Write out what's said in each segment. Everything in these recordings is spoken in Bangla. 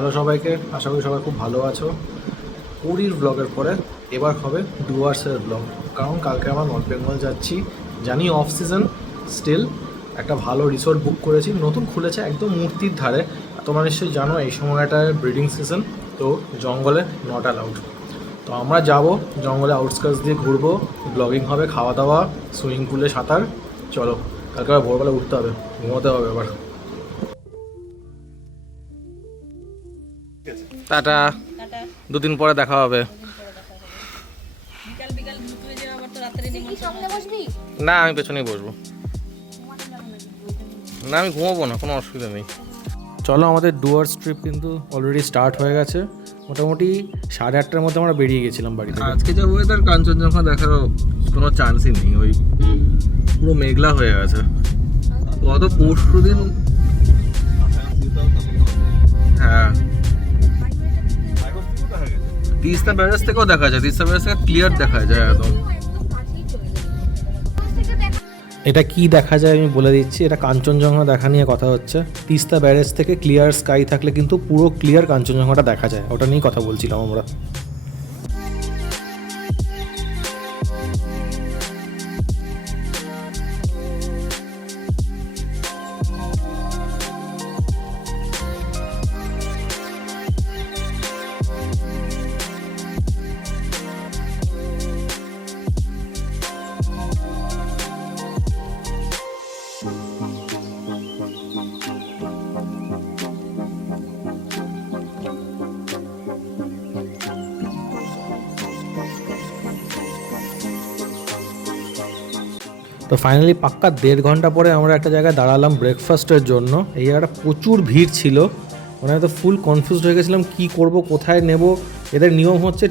হ্যালো সবাইকে, আশা করি সবাই খুব ভালো আছো। পুরীর ব্লগের পরে এবার হবে ডুয়ার্সের ব্লগ, কারণ কালকে আমরা নর্থ বেঙ্গল যাচ্ছি। জানি অফ সিজন, স্টিল একটা ভালো রিসোর্ট বুক করেছি, নতুন খুলেছে একদম মূর্তির ধারে। তোমরা নিশ্চয়ই জানো এই সময়টায় ব্রিডিং সিজন, তো জঙ্গলে নট অ্যালাউড। তো আমরা যাব জঙ্গলে, আউটস্কার্টস দিয়ে ঘুরবো, ব্লগিং হবে, খাওয়া দাওয়া, সুইমিং পুলে সাঁতার। চলো, কালকে আবার ভোরবেলা উঠতে হবে, ঘুমোতে হবে আবার। Tata, tata. দুদিন পরে দেখা হবে। দুদিন পরে দেখা হবে। বিকাল বিকাল ঘুরতে হয়ে যাবে, আবার তো রাত্রে সামনে বসবি? না, আমি পেছনেই বসবো। না, আমি ঘুমাবো না, কোনো অসুবিধা নেই। চলো, আমাদের ডুয়ার্স ট্রিপ কিন্তু অলরেডি স্টার্ট হয়ে গেছে। মোটামুটি 8:30টার মধ্যে আমরা বেরিয়ে গেছিলাম বাড়ি থেকে। আজকে যা ওয়েদার, কাঞ্চনজঙ্ঘা দেখারও কোনো চান্সই নেই, ওই পুরো মেঘলা হয়ে গেছে। গত পরশু দিন, হ্যাঁ, তিস্তা ব্যারেজ থেকেও দেখা যায়, তিস্তা ব্যারেজ থেকে ক্লিয়ার দেখা যায় একদম। এটা কি দেখা যায় আমি বলে দিচ্ছি, এটা কাঞ্চনজঙ্ঘা দেখা নিয়ে কথা হচ্ছে। তিস্তা ব্যারেজ থেকে ক্লিয়ার স্কাই থাকলে কিন্তু পুরো ক্লিয়ার কাঞ্চনজঙ্ঘাটা দেখা যায়, ওটা নিয়েই কথা বলছিলাম আমরা। তো ফাইনালি পাক্কা 1.5 ঘন্টা পরে আমরা একটা জায়গায় দাঁড়ালাম ব্রেকফাস্টের জন্য। এই জায়গাটা প্রচুর ভিড় ছিল, মানে তো ফুল কনফিউজ হয়ে গেছিলাম কি করব, কোথায় নেব। এদের নিয়ম হচ্ছে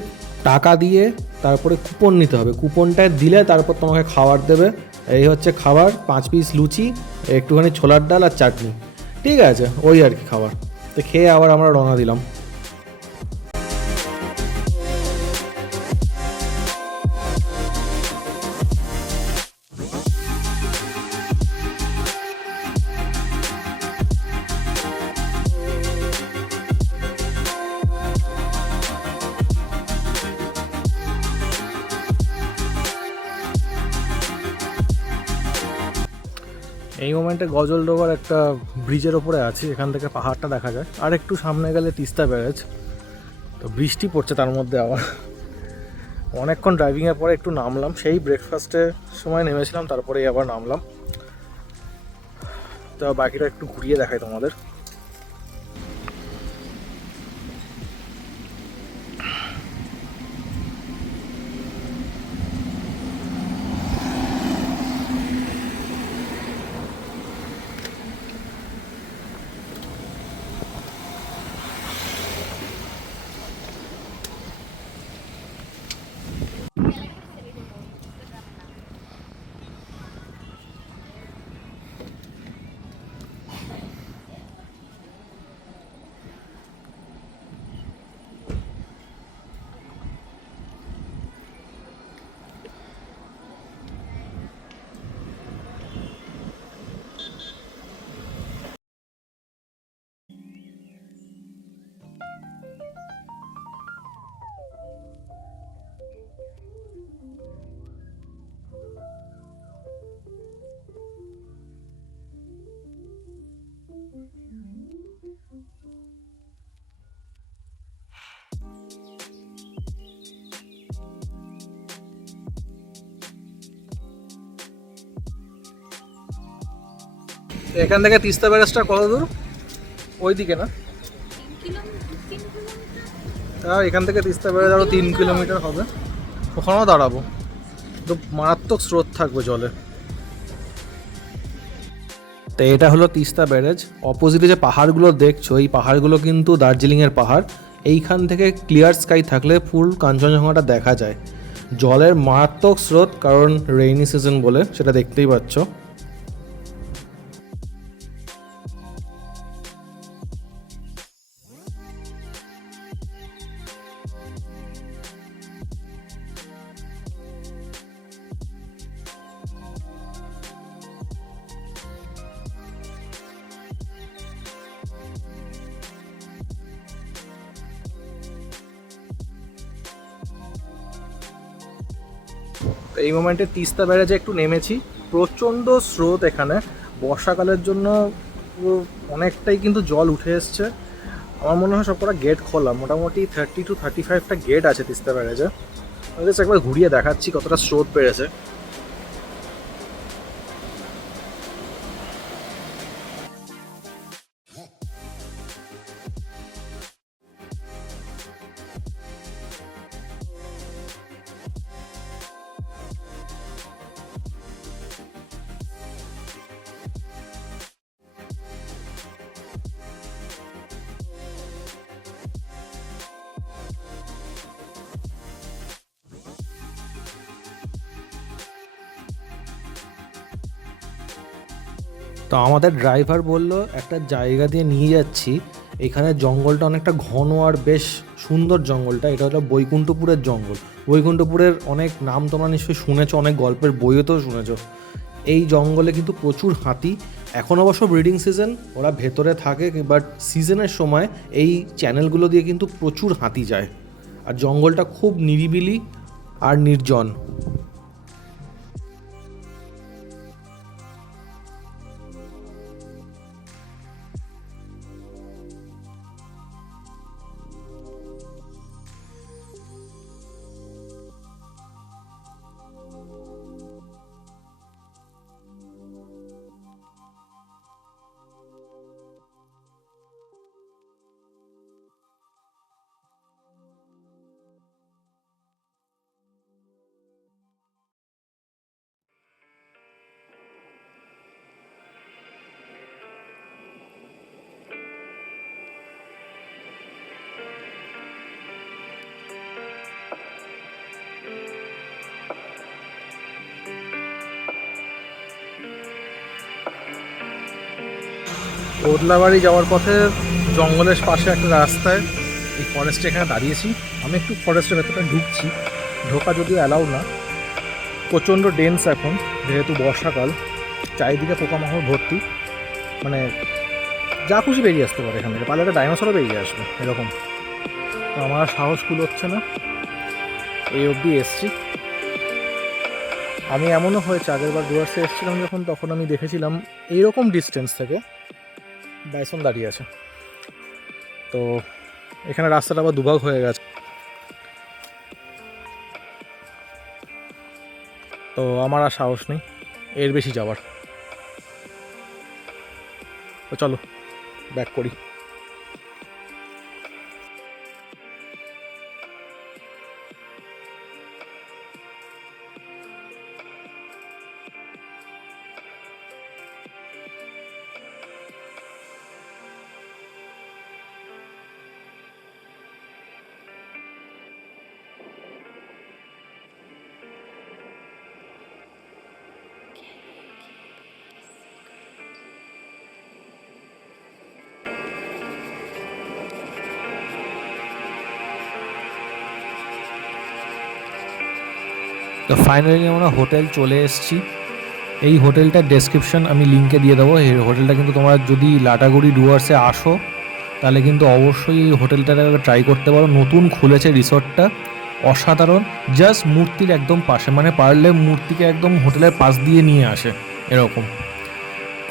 টাকা দিয়ে তারপরে কুপন নিতে হবে, কুপনটায় দিলে তারপর তোমাকে খাবার দেবে। এই হচ্ছে খাবার, 5 পিস লুচি, একটুখানি ছোলার ডাল আর চাটনি, ঠিক আছে, ওই আর কি খাবার। তো খেয়ে আবার আমরা রওনা দিলাম। এই মোমেন্টে গজলডোবার একটা ব্রিজের ওপরে আছি, এখান থেকে পাহাড়টা দেখা যায়। আর একটু সামনে গেলে তিস্তা ব্যারেজ। তো বৃষ্টি পড়ছে তার মধ্যে আবার। অনেকক্ষণ ড্রাইভিংয়ের পরে একটু নামলাম, সেই ব্রেকফাস্টের সময় নেমেছিলাম, তারপরেই আবার নামলাম। তো বাকিটা একটু ঘুরিয়ে দেখাই তোমাদের। এখান থেকে তিস্তা ব্যারেজটা কত দূর? ওই দিকে না? আর এখান থেকে তিস্তা ব্যারেজ আরও 3 কিলোমিটার হবে, ওখানেও দাঁড়াবো। তো মারাত্মক স্রোত থাকবে জলে। তো এটা হলো তিস্তা ব্যারেজ। অপোজিটে যে পাহাড়গুলো দেখছো, এই পাহাড়গুলো কিন্তু দার্জিলিংয়ের পাহাড়। এইখান থেকে ক্লিয়ার স্কাই থাকলে ফুল কাঞ্চনজঙ্ঘাটা দেখা যায়। জলের মারাত্মক স্রোত, কারণ রেইনি সিজন বলে, সেটা দেখতেই পাচ্ছ। তো এই মোমেন্টে তিস্তা ব্যারেজে একটু নেমেছি, প্রচণ্ড স্রোত এখানে, বর্ষাকালের জন্য পুরো অনেকটাই কিন্তু জল উঠে এসছে। আমার মনে হয় সবকটা গেট খোলা, মোটামুটি 30 to 35টা গেট আছে তিস্তা ব্যারেজে। আমি জাস্ট একবার ঘুরিয়ে দেখাচ্ছি কতটা স্রোত বেড়েছে। তো আমাদের ড্রাইভার বলল একটা জায়গা দিয়ে নিয়ে যাচ্ছি, এখানে জঙ্গলটা অনেকটা ঘন আর বেশ সুন্দর জঙ্গলটা। এটা হলো বৈকুণ্ঠপুরের জঙ্গল। বৈকুণ্ঠপুরের অনেক নাম তোমরা নিশ্চয়ই শুনেছো, অনেক গল্পের বইয়েতেও শুনেছো। এই জঙ্গলে কিন্তু প্রচুর হাতি। এখন অবশ্য ব্রিডিং সিজন, ওরা ভেতরে থাকে, বাট সিজনের সময় এই চ্যানেলগুলো দিয়ে কিন্তু প্রচুর হাতি যায়। আর জঙ্গলটা খুব নিরিবিলি আর নির্জন। ওদলাবাড়ি যাওয়ার পথে জঙ্গলের পাশে একটা রাস্তায় এই ফরেস্টে এখানে দাঁড়িয়েছি। আমি একটু ফরেস্টের ভেতরে ঢুকছি, ঢোকা যদিও অ্যালাউ না, প্রচণ্ড ডেন্স এখন, যেহেতু বর্ষাকাল, চারিদিকে পোকামাকড় ভর্তি, মানে যা খুশি বেরিয়ে আসতে পারে এখান থেকে, পারলে একটা ডাইনোসরও বেরিয়ে আসবে এরকম। তো আমার সাহস কুলোচ্ছে না, এই অবধি এসছি। আমি এমনও হয়েছে, আগেরবার ডুয়ার্সে এসেছিলাম যখন, তখন আমি দেখেছিলাম এইরকম ডিস্টেন্স থেকে বাইসন দাঁড়িয়ে আছে। তো এখানে রাস্তাটা আবার দুভাগ হয়ে গেছে, তো আমার আর সাহস নেই এর বেশি যাওয়ার। তো চলো ব্যাক করি। তো ফাইনালি আমরা হোটেল চলে এসেছি। এই হোটেলটার ডেসক্রিপশন আমি লিঙ্কে দিয়ে দেবো। এই হোটেলটা কিন্তু তোমরা যদি লাটাগুড়ি ডুয়ার্সে আসো তাহলে কিন্তু অবশ্যই এই হোটেলটাকে ট্রাই করতে পারো। নতুন খুলেছে রিসর্টটা, অসাধারণ, জাস্ট মূর্তির একদম পাশে, মানে পারলে মূর্তিকে একদম হোটেলের পাশ দিয়ে নিয়ে আসে এরকম,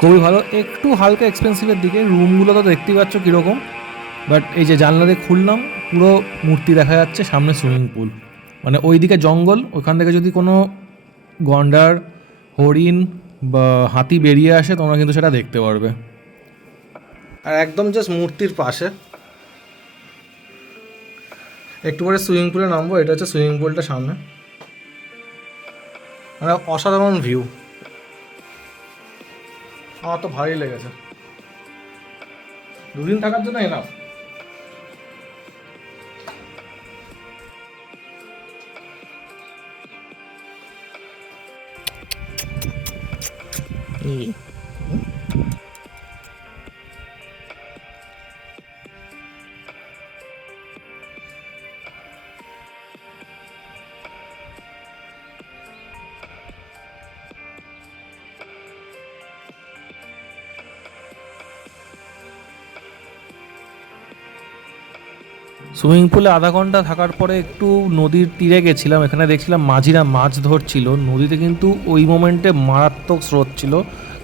খুবই ভালো। একটু হালকা এক্সপেন্সিভের দিকে, রুমগুলো তো দেখতেই পাচ্ছ কীরকম, বাট এই যে জানলা দিয়ে খুললাম, পুরো মূর্তি দেখা যাচ্ছে, সামনে সুইমিং পুল, মানে ওইদিকে জঙ্গল, ওখান থেকে যদি কোনো গন্ডার, হরিণ বা হাতি বেরিয়ে আসে তোমরা কিন্তু সেটা দেখতে পারবে। আর একদম জাস্ট মূর্তির পাশে, একটু পরে সুইমিং পুলে নামবো। এটা হচ্ছে সুইমিং পুলটা সামনে, মানে অসাধারণ ভিউ, আমার তো ভালোই লেগেছে। দুদিন থাকার জন্য এনাফ। সুইমিং পুলে আধা ঘন্টা থাকার পরে একটু নদীর তীরে গেছিলাম, এখানে দেখছিলাম মাঝিরা মাছ ধরছিল। নদীতে কিন্তু ওই মোমেন্টে মারাত্মক স্রোত ছিল,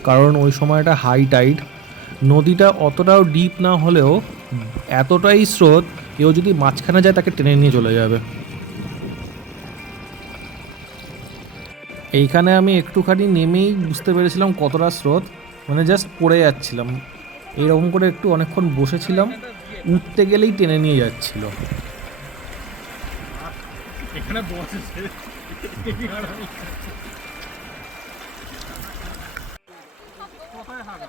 কারণ ওই সময়টা হাই টাইড। নদীটা অতটাও ডিপ না হলেও এতটাই স্রোত, কেউ যদি মাঝখানে যায় তাকে টেনে নিয়ে চলে যাবে। এইখানে আমি একটুখানি নেমেই বুঝতে পেরেছিলাম কতটা স্রোত, মানে জাস্ট পড়ে যাচ্ছিলাম। এইরকম করে একটু অনেকক্ষণ বসেছিলাম, উঠতে গেলেই টেনে নিয়ে যাচ্ছিল। এখানে বসেছে কোথায় হাগা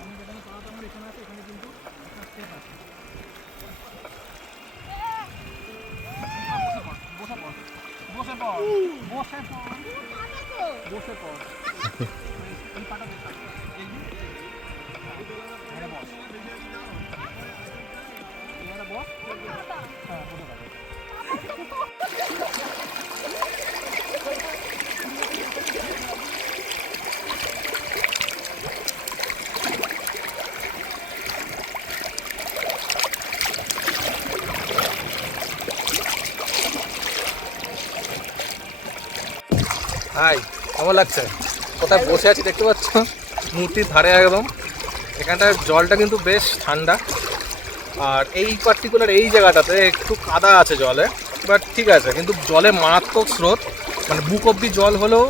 আমি যেখানে পাওয়া আমার এখানে আছে, এখানে কিন্তু একটা স্টেপ আছে। বসে পড় বসে পড় বসে পড় বসে পড় এই পাটা দেখা এই এখানে বস এখানে বস হ্যাঁ বসে পড়। হাই, কেমন লাগছে? কোথায় বসে আছি দেখতে পাচ্ছ, মূর্তির ধারে একদম। এখানটার জলটা কিন্তু বেশ ঠান্ডা, আর এই পার্টিকুলার এই জায়গাটাতে একটু কাদা আছে জলে, বাট ঠিক আছে। কিন্তু জলে মারাত্মক স্রোত, মানে বুক অব্দি জল হলেও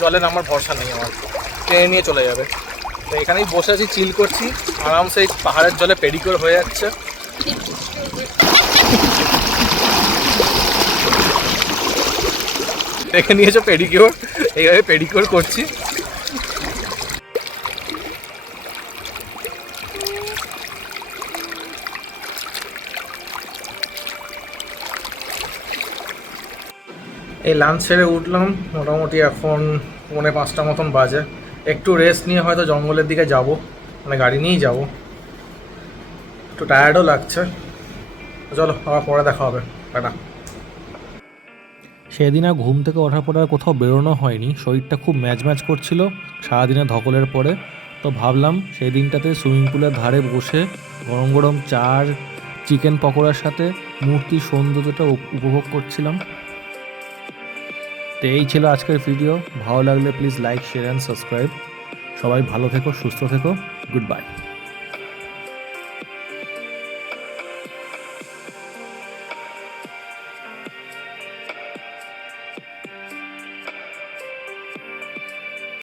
জলের আমার ভরসা নেই, আমার টেনে নিয়ে চলে যাবে। তো এখানেই বসে আছি, চিল করছি আরামসে। এই পাহাড়ের জলে পেডিকিওর হয়ে যাচ্ছে। দেখে নিয়েছো পেডিকিওর, এইভাবে পেডিকিওর করছি। এই লাঞ্চ সেরে উঠলাম, মোটামুটি এখন 4:45 মতন বাজে। একটু রেস্ট নিয়ে হয়তো জঙ্গলের দিকে যাব, মানে গাড়ি নিয়েই যাব। একটু টায়ার্ডও লাগছে। চলো আবার পরে দেখা হবে, টাটা। সেদিন আর ঘুম থেকে ওঠার পরে আর কোথাও বেরোনো হয়নি, শরীরটা খুব ম্যাচ ম্যাচ করছিল সারাদিনে ধকলের পরে। তো ভাবলাম সেই দিনটাতে সুইমিং পুলের ধারে বসে গরম গরম চা, চিকেন পকোড়ার সাথে মূর্তির সৌন্দর্যটা উপভোগ করছিলাম। তো এই ছিল আজকের ভিডিও। ভালো লাগলে please like, share and subscribe. সবাই ভালো থেকো, সুস্থ থেকো। Good bye.